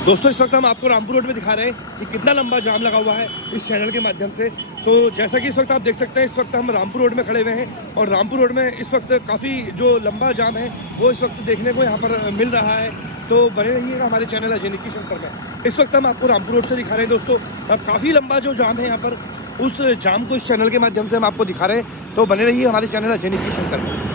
दोस्तों इस वक्त हम आपको रामपुर रोड में दिखा रहे हैं कि कितना लंबा जाम लगा हुआ है इस चैनल के माध्यम से। तो जैसा कि इस वक्त आप देख सकते हैं, इस वक्त हम रामपुर रोड में खड़े हुए हैं और रामपुर रोड में इस वक्त काफ़ी जो लंबा जाम है वो इस वक्त देखने को यहाँ पर मिल रहा है। तो बने रहिएगा हमारे चैनल अजय निक्की शंकर में। इस वक्त हम आपको रामपुर रोड से दिखा रहे हैं दोस्तों, काफ़ी लंबा जो जाम है यहाँ पर, उस जाम को इस चैनल के माध्यम से हम आपको दिखा रहे हैं। तो बने रहिए हमारे चैनल अजय निक्की शंकर में।